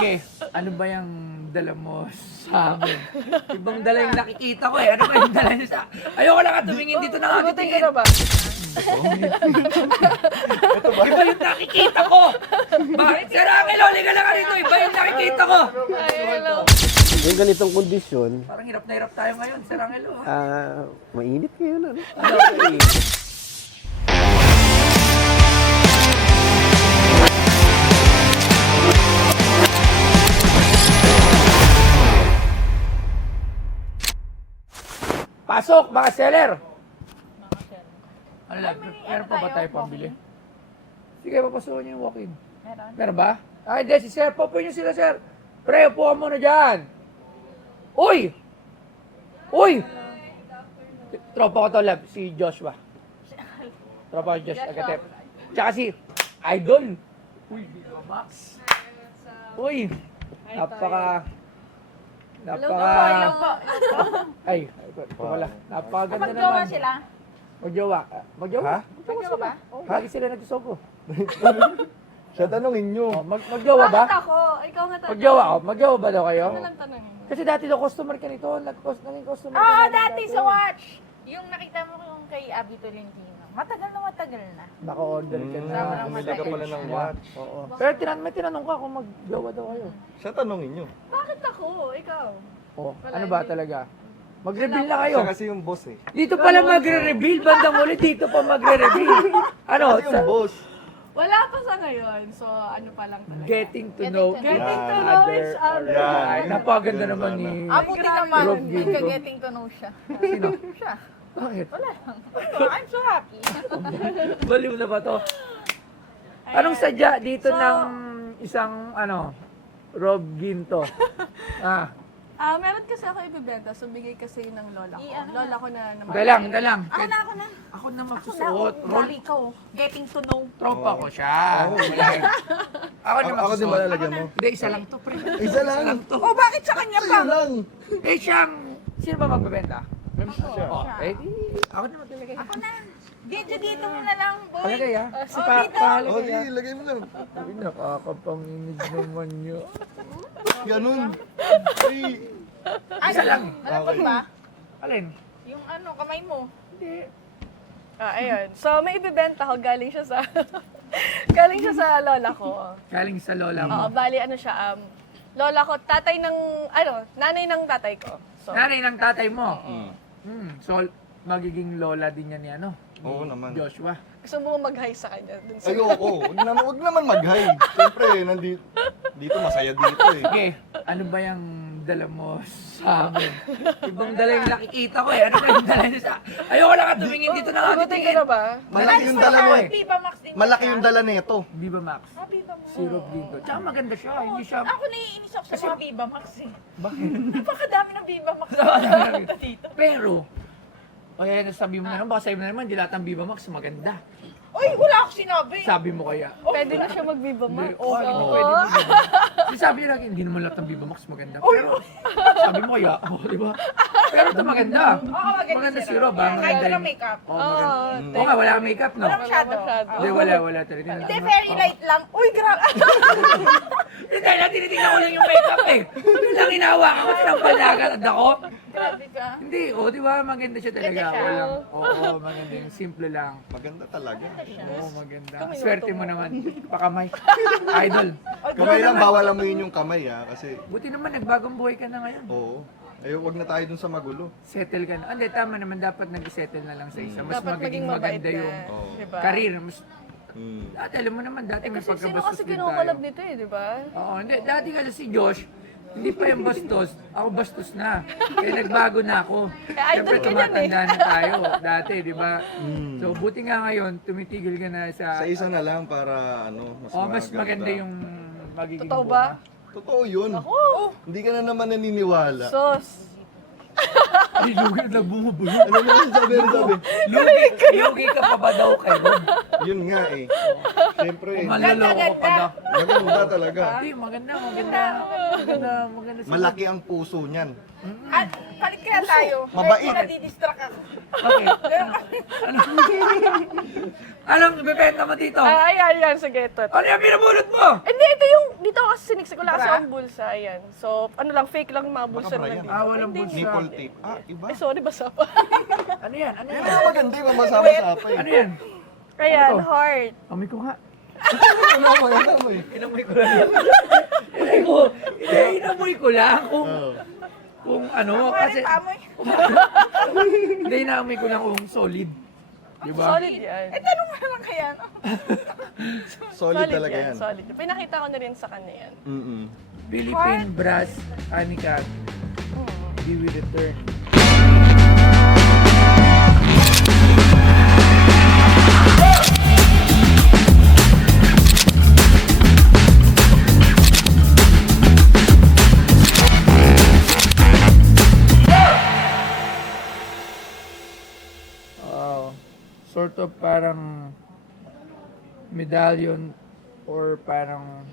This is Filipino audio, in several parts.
Okay, ano ba yung dala mo sa amin? Ibang dala yung nakikita ko eh. Ano ba yung dala niyo sa... Ayoko lang tumingin dito na Sagutin ko tingin. na ba? Iba yung nakikita ko! Bakit? Sir Angelo, liga na ka rito. Iba yung nakikita ko! Ay, hello. Yung ganitong kondisyon, Parang hirap na hirap tayo ngayon, Sir Angelo. Ha? mainit ngayon. Ano? Pasok, mga seller! Ano lang, meron pa ba tayo pambili? Sige, papasukin niyo yung walk-in. Meron. Meron ba? Ay, hindi, si Sir. Popoy niyo sila, Sir. Pre, upuan mo na dyan. Uy! Uy! Tropa ko to, love. Si Joshua. Tropa ko si Josh Agatep. Tsaka si Idol. Uy, Max. Uy! Napaka... Ay, wala. Napakaganda naman. Magjowa sila? Magjowa. Magjowa? Magjowa ba? Lagi sila nagsusugo. Siya tanongin nyo. Oh, magjowa ba? Bakit ako? Ikaw nga tanong. Magjowa, oh. Magjowa ba daw kayo? Ano lang tanongin mo? Kasi dati daw customer ka nito. Naging customer ka Ah, namin dati sa watch! Yung nakita mo yung kay Abby Tolentino. Matagal na. Naka-order ka na. Tama lang, Bumili ka pala ng watch. Oo. Pero may tinanong ka kung magjowa daw kayo. Siya tanongin nyo. Bakit ako? Ikaw? Oh, ano ba talaga? Mag-reveal na kayo. Siya kasi yung boss eh. Dito pala magre-reveal. Bandang ulit dito pa magre-reveal. Ano? Siya yung boss. Wala pa sa ngayon, so ano pa lang talaga. Getting to know Getting to know each other. Ay, napakaganda naman ni... Abuti naman, Rob hindi Ginto. ka getting to know siya. Sino? Siya. Bakit? Wala lang. I'm so happy. Baliw na ba to? Anong sadya dito ng isang, Rob Ginto? Meron kasi ako ibibenta, so bigay kasi yun ng lola ko. I-ano Lola ko na naman. Dala lang. Ako na. Ako na magsusuot. Dali ikaw. Getting to know. Tropa ko siya. Wala eh. Ako na Ako din magsusuot. ba lalagyan mo? Hindi, isa lang to, pre. Isa lang. to. Oh, bakit sa kanya Isa pa? lang. Eh, siyang... Sino ba magbebenta? Siya. Oh, eh, ako na maglalagay. Ako na. Dito mo na lang, boy. Palagay ah. Oh, dito. O, Palagay sige, ah. lagay mo na. Uy, nakakapanginig naman yun. Ganun. Ay, Isa lang. Malapit ba? Alin? Yung kamay mo. Hindi. Ayun. So, may ibibenta ko, galing siya sa... galing siya sa lola ko. Galing sa lola mo. Oo, bali siya, lola ko, nanay ng tatay ko. So, Nanay ng tatay mo. So, magiging lola din yan ni Oo naman. Joshua. gusto mo mag-hi sa kanya. Dun sa... Ayoko. Huwag naman mag-hi. Siyempre, dito masaya dito eh. Okay, ano ba yung dala mo sa amin? Ibang dala yung nakikita ko eh. Ano ba yung dala niyo sa... Ayoko lang tumingin dito na Sagutin ko tingin. na ba? Malaki yung dala mo eh. Viva Max din. Malaki yung dala nito. Viva Max. Viva Max. Si Rob Ginto. Tsaka maganda siya. Hindi siya... Ako naiinis ako sa mga Viva Max eh. Bakit? Napakadami ng Viva Max dito. Pero, o yan, sabi mo na naman, baka sabi mo na naman, hindi lahat ng Viva Max maganda. Uy, wala ako sinabi. Sabi mo kaya. Pwede na siya mag-Viva Hindi, Max. hindi pwede Viva Max. Kasi sabi niya lagi, hindi naman lahat ng Viva Max maganda. Pero, sabi mo kaya, di ba? Pero ito maganda. Oo, Maganda si Rob, Kahit maganda walang yung... makeup. Oo, maganda. Oo nga, wala kang makeup, no? Wala masyado. Hindi, wala talaga. Hindi, very light lang. Uy, grabe. Hindi, tinitingnan ko lang yung makeup eh. Ano lang hinahawakan ko, sinampal na agad ako. Grabe ka. Hindi, di ba? Maganda siya talaga. Ganda siya. Walang, oo, maganda yung simple lang. Maganda talaga. Oo, maganda. Swerte mo naman. Pakamay. Idol. Kamay lang, bawal amuyin yung kamay ah. Kasi, Buti naman, nagbagong buhay ka na ngayon. oo. Wag na tayo dun sa magulo. Settle ka na. Hindi, tama naman. Dapat nag-settle na lang sa isa. Mas Dapat magiging maging mabait maganda na. yung Oo. Diba? career. Mas, Hmm. dati, alam mo naman, dati may Kasi sino pagkabastos kasi din kinukulab tayo. nito di ba? Oo, hindi. Dati kasi si Josh, hindi pa yung bastos. Ako bastos na. Kaya nagbago na ako. Siyempre, idol ka dyan tumatanda na tayo. Dati, di ba? Hmm. So, buti nga ngayon, tumitigil ka na Sa isa na lang para mas mas maganda yung magiging Totoo ba? bunga. Totoo yun. Hindi ka na naman naniniwala. Sos. Ay, lugi na bumubulo. Ano naman sabi? Lugi ka pa ba daw kayo? Yun nga eh. Siyempre, Maloloko ka pa daw. maganda talaga. Hindi, maganda. Maganda si Malaki ang puso niyan. At palit ka kaya tayo. Mabait. Kaya nadidistract ako. Okay. Anong ibebenta mo dito? Ayan, sige, ito. Ano yung pinabulot mo? Hindi, ito yung, dito ako kasi siniksik, wala kasi akong bulsa, ayan. So, ano lang, fake lang yung mga bulsa Baka na Brian. nandito. Walang Hindi. bulsa. Nipple tape. Iba. Ay, sorry, basa pa. Ano yan? Ano Yan yan? ang maganda yung mabasama-sapa eh. Ano yan? Ayan, Ano to? heart. Amoy ko nga. Ano mo, ano mo eh. Inamoy ko lang. Inamoy ko lang kung ano. Kasi, Pamoy. hindi, inamoy ko lang kung solid. Diba? Solid yan. Tanong mo naman kaya, no? Solid talaga yan. Solid. Pinakita ko na rin sa kanya yan. Philippine Brass Anicat. Dewey Return. Sort of parang medallion or parang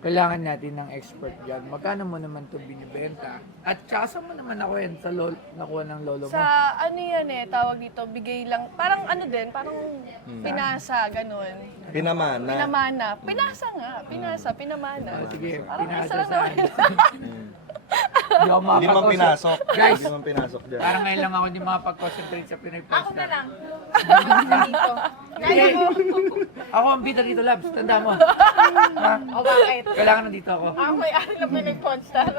kailangan natin ng expert dyan. Magkano mo naman ito binibenta? At saka saan mo naman ako yan sa nakuha ng lolo mo? Sa ano yan eh, tawag dito, bigay lang, parang ano din, parang pinasa, ganun. Pinamana. Pinamana. Pinasa nga, pinamana. Sige, Parang pinasa isa lang saan? Hindi ako Hindi man makapag- pinasok. Guys. Hindi man pinasok dyan. Parang ngayon lang ako hindi makapag-concentrate sa Pinoy Post. Ako na lang. Ako dito. Kaya mo. Ako ang bida dito, Labs. Tanda mo. Ha? O bakit? Kailangan nandito ako. Ako may ari na pinag-constar.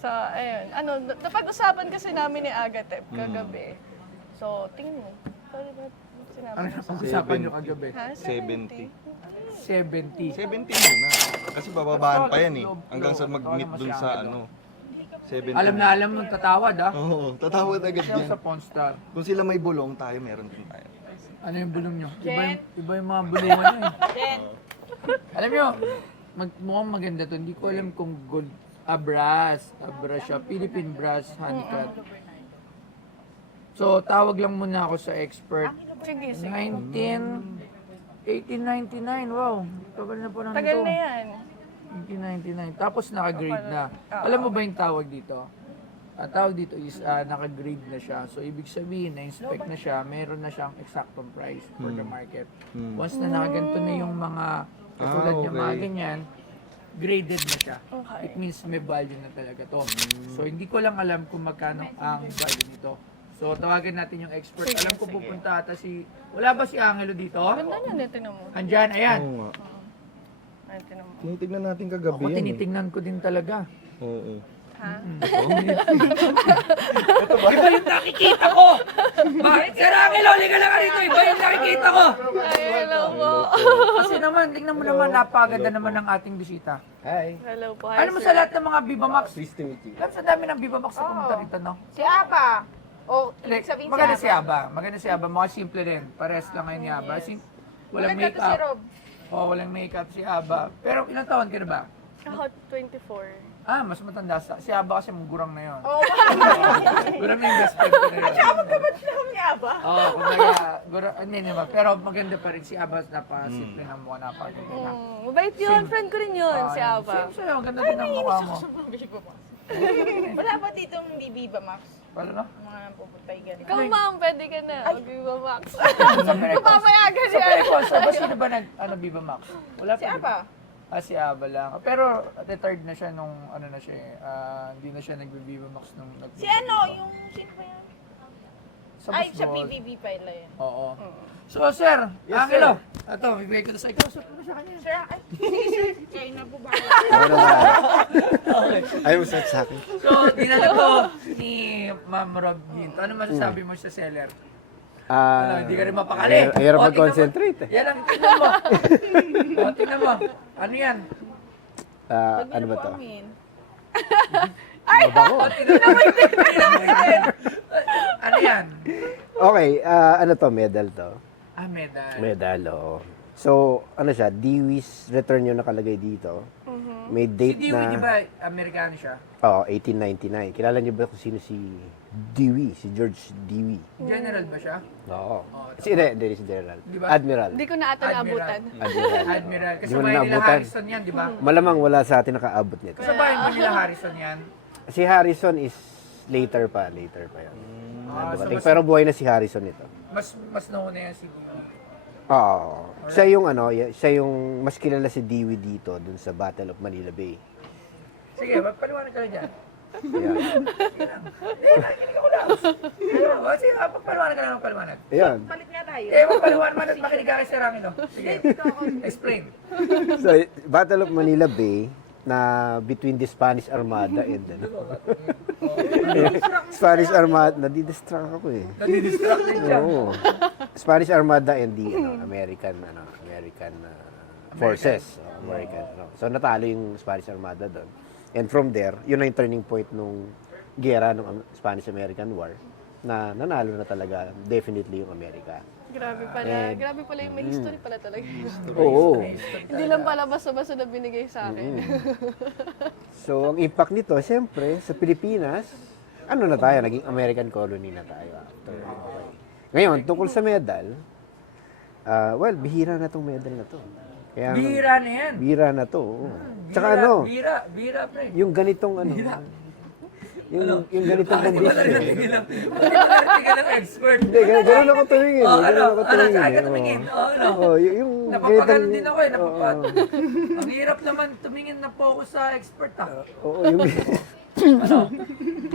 So, ayun. Ano, napag-usapan kasi namin ni Agatep kagabi. So, tingin mo. Sorry ba? Sinabi Ano ko na sa... pag-usapan nyo kagabi? Ha? 70. 70. 70 muna. Kasi bababaan pa yan eh. Hanggang sa mag-meet dun sa ano. 70. Alam na alam nung tatawad, ha? Oo, tatawad agad Siya yan. sa Pawn Star. Kung sila may bulong, tayo meron din tayo. Ano yung bulong nyo? Iba yung mga bulungan nyo eh. Then, Alam nyo, mukhang maganda to. Hindi ko alam kung gold, brass siya. Philippine Brass Honeycut. So, tawag lang muna ako sa expert. Sige, sige. 1899, wow. Tagal na po na Tagal nito. na yan. 1999. Tapos naka-grade na. Alam mo ba yung tawag dito? Ang tawag dito is naka-grade na siya. So, ibig sabihin, na-inspect na siya, meron na siyang exactong price for the market. Once na nakaganto na yung mga katulad ng mga okay. ganyan, graded na siya. Okay. It means may value na talaga to. So, hindi ko lang alam kung magkano ang value nito. So, tawagan natin yung expert. Sige, alam ko sige. pupunta ata si... Wala ba si Angelo dito? Ganda niya, tinan mo. Andyan, ayan. Oo nga. Ay, tinan mo. Tinitignan natin kagabi Ako yan eh. tinitingnan ko din talaga. Oo. Ha? Iba yung nakikita ko! Sir Angelo, liga lang ka dito. Iba yung nakikita ko! Ay, hello po. Kasi naman, tingnan mo naman, napaganda naman ng ating bisita. Hi. Hello po. Hi, Ano mo sir. sa lahat ng mga Viva Max? Pleased to meet you. Alam sa dami ng Viva Max na pumunta rito, no? si Aba. O, ibig sabihin Maganda si si Aba. Maganda si Aba. Mga simple rin. Pares lang ngayon ni Aba. Walang Maganda to si makeup. Rob. Oh, walang makeup si Aba. Pero ilang taon ka na ba? Ako, 24. Mas matanda si Aba kasi gurang na yun. Oh, Gurang na yung best friend ko na yun. magkabat siya ni Aba. Oo, kumbaga, hindi naman. Pero maganda pa rin si Aba. Napaka-simple ng mukha, napakaganda na. Mabait yun. Friend ko rin yun, si Same Aba. sa'yo, ganda din ang mukha mo. Wala ba ditong Viva Max? Paano no? Mga pupunta yung ganun. Ikaw, ma'am, pwede ka na. Mag-Viva Max. Sa Papayagan Sa siya. Pericosa ba sino ba Viva Max? Wala Si pa. Aba. Si Aba lang. Pero retired na siya nung ano na siya eh. Hindi na siya nagbe-Viva Max nung Si ano, yung sino ba yan? Sa Ay, sa Busmol. PBB pa yun. Oo. So sir, Angelo. Ito, bibigay ko na sa ikaw. Usap mo sa kanya. Sir, ay, sir, kayo na po ba? Ano naman? Ayaw sa akin. So, dinala ko ni Ma'am Rob Ginto. Ano masasabi mo sa seller? Hindi ka rin mapakali. Hirap O, mag-concentrate eh. Yan ang tingnan mo. Tingnan mo. Ano yan? Ano ba to? O, tingnan mo yung tingnan. Ano yan? Okay, ano to? Medal to? Medal. Medal, oo. So, ano siya, Dewey's return yung nakalagay dito. may Si date Dewey, di na... ba, Amerikano siya? Oo, 1899. Kilala niyo ba kung sino si Dewey? Si George Dewey. General ba siya? Oo. Oo, Hindi si General. Di ba? Admiral. Hindi ko na ata naabutan. Admiral. Admiral. Di mo Kasabay nila naabutan. Harrison yan, di ba? Malamang wala sa atin nakaabot nito. Kasabay ba nila Harrison yan? Si Harrison is later pa yun. Ah, so Dumating. mas, Pero buhay na si Harrison nito. mas nauna yan siguro. Oo. Siya yung mas kilala si Dewey dito dun sa Battle of Manila Bay. Sige, magpaliwanag ka na dyan. Ayan. Nakikinig ako lang. Sige, magpaliwanag ka na ng paliwanag. Ayan. Palit nga tayo. Magpaliwanag at makinig ka kay Sir Angelo. Sige, explain. So, Battle of Manila Bay na between the Spanish Armada and Spanish Armada, nadidistract ako eh. Nadidistract din siya. Oo. Spanish Armada and the American forces. So natalo yung Spanish Armada doon. And from there, yun na yung turning point nung gera ng Spanish-American War na nanalo na talaga definitely yung Amerika. Grabe pala. Grabe pala yung may history pala talaga. Oo. Hindi lang pala basta-basta na binigay sa akin. So ang impact nito, siyempre, sa Pilipinas, ano na tayo, naging American colony na tayo after. Okay. Ngayon, tungkol sa medal, well, bihira na tong medal na to. Kaya, Bira na yan. bihira na to. Oo. Tsaka Bira, ano, Bira, pre. yung ganitong yung ganitong Bakit di ba condition. narinig lang? Bakit di ba narinig ka ng expert? Hindi, ganun ako tumingin. Oh, Ganun ako tumingin. saan ka eh, tumingin? oo. Oh, ano? Oo, yung Napapagalan din ako eh, oo. Ang hirap naman tumingin na focus sa expert ah. Oo, yung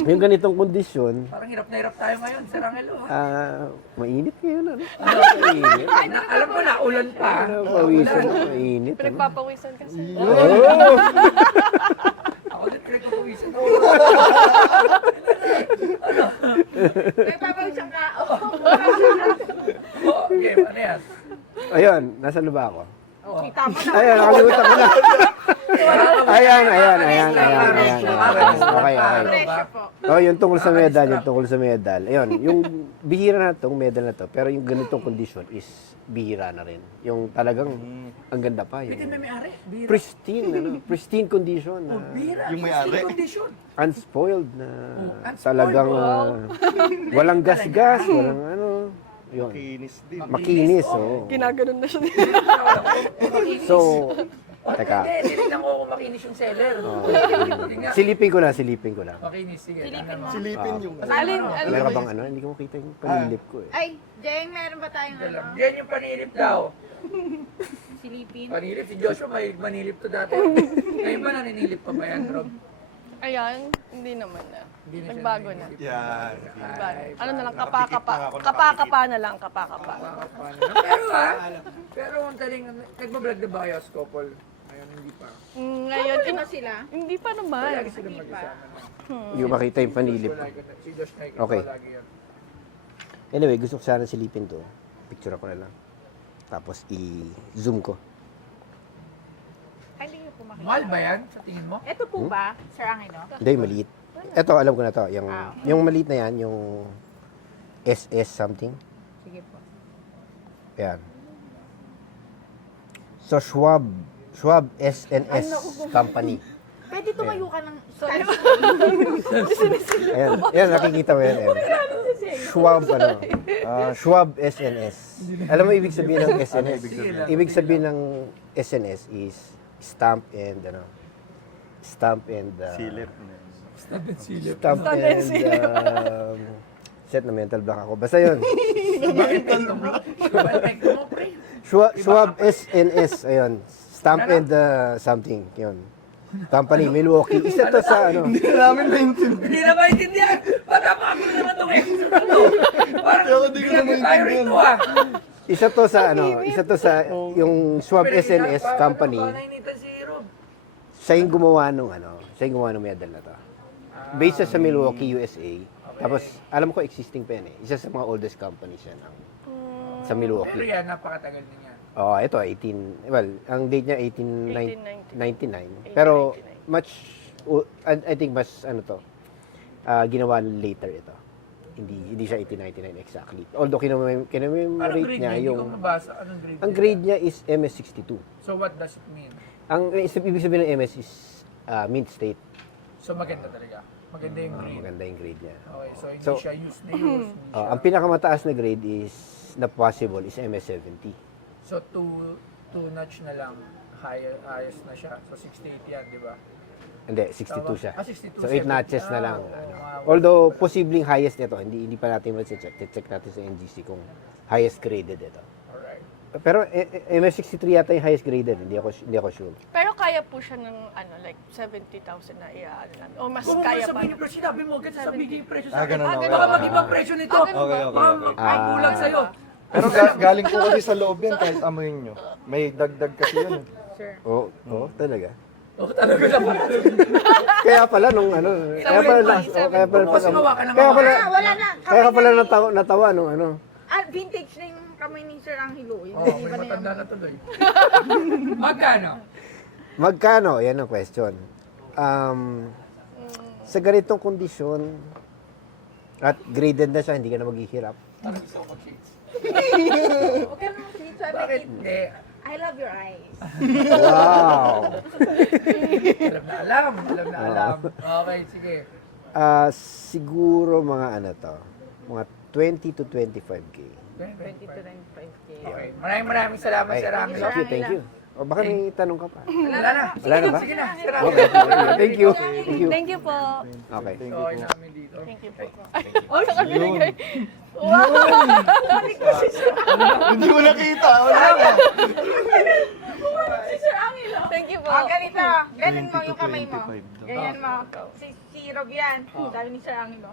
yung ganitong kondisyon, Parang hirap na hirap tayo ngayon, Sir Angelo ha. mainit ngayon, ano? Alam ko na, ulan pa. Pawisan, mainit, ano? Pinagpapawisan kasi. Oo! Ako din pinagpapawisan ako. May papawis ang kao. Oh, game, ano yan? Ayun, nasa na ba ako? Kita mo na. Ayun, nakalimutan ko na. Ayan. Okay. Presyo po. Oh, yung tungkol sa medal, Ayun, yung bihira na tong medal na to, pero yung ganitong condition is bihira na rin. Yung talagang ang ganda pa Bitin na yung may-ari. Bira. pristine condition na Bira. Yung may-ari. Condition. unspoiled na unspoiled, talagang walang gasgas, walang yun. Kinis din. Makinis, oh. Ginaganon na siya. So, teka. Hindi, tinignan ko kung makinis yung seller. Hindi nga. Silipin ko lang. Makinis, sige. Silipin mo. Silipin yung... Alin, Meron ka bang hindi ko makita yung panilip ko eh. Ay, Jeng, meron ba tayong ano? Yan yung panilip daw. Silipin? Panilip, si Joshua may manilip to dati. Ngayon ba naninilip pa ba yan, Rob? Ayan, hindi naman na. Hindi na siya Nagbago na. Yan. Nagbago. Ano na lang, Nakapikit na ako, kapakapa na lang, kapakapa. Pero ang taling, nagbablog na ba kayo sa couple? Ngayon, hindi pa. Ngayon, Ano ba sila? hindi pa naman. Lagi sila mag-isama. Yung makita yung panilip ko. Si Josh na Okay. lagi yan. Anyway, gusto ko sana silipin to. Picture ako na lang. Tapos i-zoom ko. Ay, hindi ko makita. Mahal ba yan sa tingin mo? Ito po ba, Sir Angelo? Hindi, maliit. Ito, alam ko na to. Yung maliit na yan, yung SS something. Sige po. Yan. So, Schwab SNS Company. Pwede tumayo ka ng... Sorry. Ayan, nakikita mo yan. Schwab SNS. Alam mo ibig sabihin ng SNS? Ibig sabihin ng SNS is stamp and Silip. stamp and set na mental block ako. Basta yun. Schwab SNS, ayun. Stamp and something, yun. Company, Milwaukee. Isa to sa ano. Hindi na namin naintindihan. Hindi na maintindihan. Baka makakita naman itong episode na to. Parang Hindi ko na bigyan tayo maintindihan. rito ah. Isa to sa yung Schwab SNS company. Siya yung gumawa ng medal na to. Based siya sa Milwaukee, USA. Tapos, alam ko existing pa yan eh. Isa sa mga oldest companies yan sa Pero Milwaukee. yan, napakatagal din yan. Oh, ito ang date niya 1899. Pero I think mas ginawa later ito. Hindi siya 1899 exactly. Although Anong kinamemorate grade niya niya? Hindi ko yung mabasa. Anong grade ang grade niya is MS62. So what does it mean? Ang ibig sabihin ng MS is mint state. So maganda talaga. Maganda yung grade. Maganda yung grade niya. Okay, so hindi So- siya use na use. Hindi siya. Ang pinakamataas na grade is na possible is MS-70. So, two notch na lang. Highest na siya. So, 68 yan, di ba? Hindi, 62 siya. 62. So 8 notches na lang. Oo, Ano. nga. Although posibleng highest nito, hindi pa natin ma-check. Check natin sa NGC kung highest graded ito. Alright. Pero MS-63 yata yung highest graded, hindi ako sure. Pero kaya po siya ng like 70,000 na iaano namin. O mas Kung kaya pa. sabihin yung presyo, sinabi mo agad sasabihin yung presyo sa akin. ganun, okay. Baka mag-ibang presyo nito. Ah, ganun Okay, ba? okay, Baka okay. may kulang sa'yo. Pero galing po kasi sa loob yan kahit amoyin nyo. May dagdag kasi yun. Oo, talaga. Oh, talaga naman. Kaya pala nung ano, kaya pala kaya pala Kasi hawakan ng kaya pala wala na. kaya pala natawa nung ano. Vintage na yung kamay ni Sir Angelo. Yung Oh, may matanda na tuloy. Magkano? Magkano? Yan ang question. Sa ganitong kondisyon at graded na siya, hindi ka na maghihirap. Parang gusto ko mag-shades. Huwag ka naman dito. Bakit? Hindi. I love your eyes. Wow! Alam na alam. Okay, sige. Siguro mga ano to, mga 20 to 25K. 20 to 95K. Okay. Maraming salamat, Ay, Sir Angelo. thank you. O baka may tanong ka pa. Wala na. Wala na ba? Sige na, Sir Okay. Angelo. Thank you. Thank you. Thank you po. Okay. So, okay namin dito. Thank you po. Yun. Wow! Hindi mo nakita. Wala na. Thank you po. Ganito. Ganun mo 20 to yung kamay mo. 25 daw. Ganyan mo. Si Rob yan. Sabi ni Sir Angelo.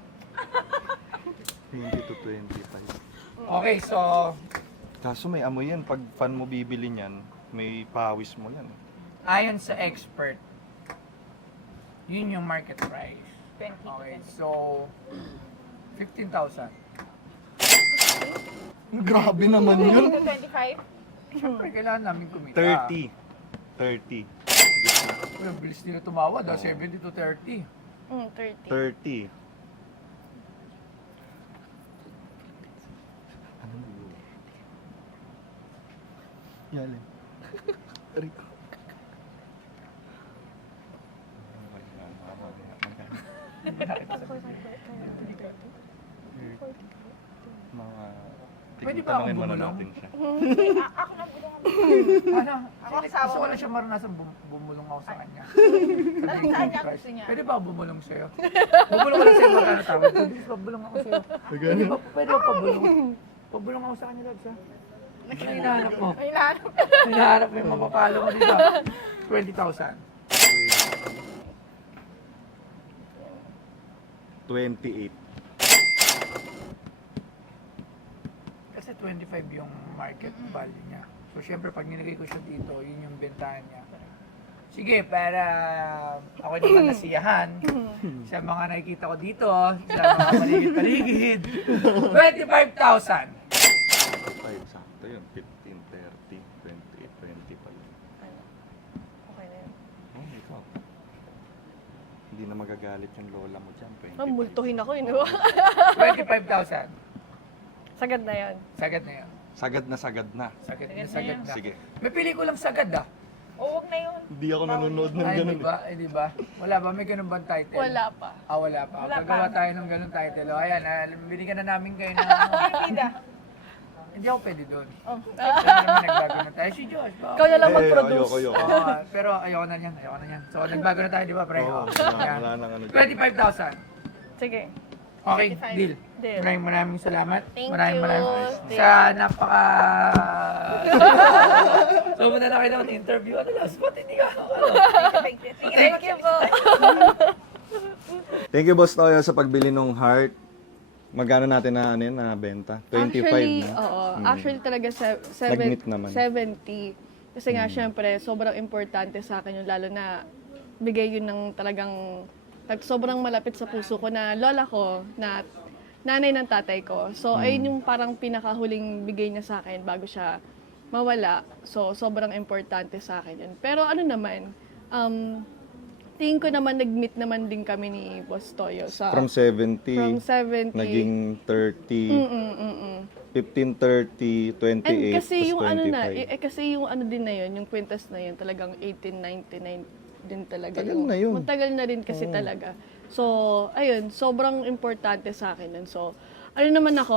20 to 25. Okay, so, Kaso may amoy yan. Pag fan mo bibili niyan, may pawis mo yan. ayon sa expert, yun yung market price. 20 to Okay, 25. so, 15,000. Grabe naman yun. 20 to 25? Siyempre, kailangan namin kumita. 30. 30. Uy, ang bilis nila tumawad, 70 to 30. 30. 30. Yalim. Rico. Mga... Pwede ba akong tanungin muna bumulong? natin siya. Ako na bulong. Ano? Gusto ko lang siya maranasan bumulong ako sa kanya. Dahil saan niya gusto niya? Pwede ba ako bumulong sa'yo? Bumulong ko lang sa'yo magkano tawad. Pwede ba bumulong ako sa'yo? Pwede ba pabulong? Pabulong ako sa kanya, Labs, ha? Ano hinahanap mo? Ay, nahanap. Hinahanap mo yung mapapalo mo dito. 20,000. 28. Kasi 25 yung market value niya. So, syempre, pag nilagay ko siya dito, yun yung bentahan niya. Sige, para ako naman nasiyahan sa mga nakikita ko dito, sa mga paligid-paligid. 25,000. 5, sakto yun. 15, 30, 28, 20 pala. Okay na yun. Oh, ikaw. Hindi na magagalit yung lola mo dyan. 25. Multuhin ako yun. 25,000. Sagad na yan. Sagad na yan. Sagad na sagad na. Sagad na sagad na. Sige. May pelikulang sagad ah. O, huwag na yun. Hindi ako nanonood ng Ay, ganun di ba? Ay, di ba? Wala ba? May ganun bang title? Wala pa. Ah, wala pa. Wala pa. Gagawa tayo ng ganun title. O, ayan, binigyan na namin kayo ng... Bida. Hindi ako pwede doon. Oh. Hindi naman nagbago na tayo. Si Josh, ba? Ikaw na lang mag-produce. Ayoko. Pero ayoko na yan. So, nagbago na tayo, di ba, pre? Oo, Yan. wala nang ano dyan. 25,000. Sige. Okay, deal. Deal. Maraming salamat. Thank maraming you. Sa napaka... So, muna na kayo ng interview. Ano lang, spot, hindi ka. Thank you po. Thank you, Boss Toyo, sa pagbili ng heart. Magkano natin na ano yun, na benta? 25 Actually, na? oo. Actually talaga Nag-meet naman. 70. Kasi nga, syempre, sobrang importante sa akin yung lalo na bigay yun ng talagang sobrang malapit sa puso ko na lola ko, na nanay ng tatay ko. So, ayun yung parang pinakahuling bigay niya sa akin bago siya mawala. So, sobrang importante sa akin yun. Pero ano naman, tingin ko naman nag-meet naman din kami ni Boss Toyo sa From 70, from 70. naging 30. 1530, 28, And kasi tas yung ano na, 25. kasi yung ano din na yun, yung quintas na yun, talagang 1899 din talaga. Tagal na yun. Matagal na rin kasi talaga. So, ayun, sobrang importante sa akin yun. So, ano naman ako,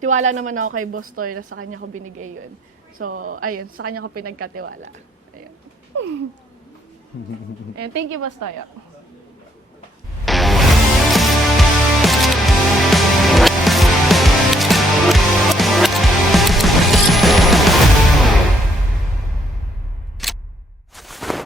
tiwala naman ako kay Boss Toy na sa kanya ko binigay yun. So, ayun, sa kanya ko pinagkatiwala. Ayun. And thank you, Boss Toy.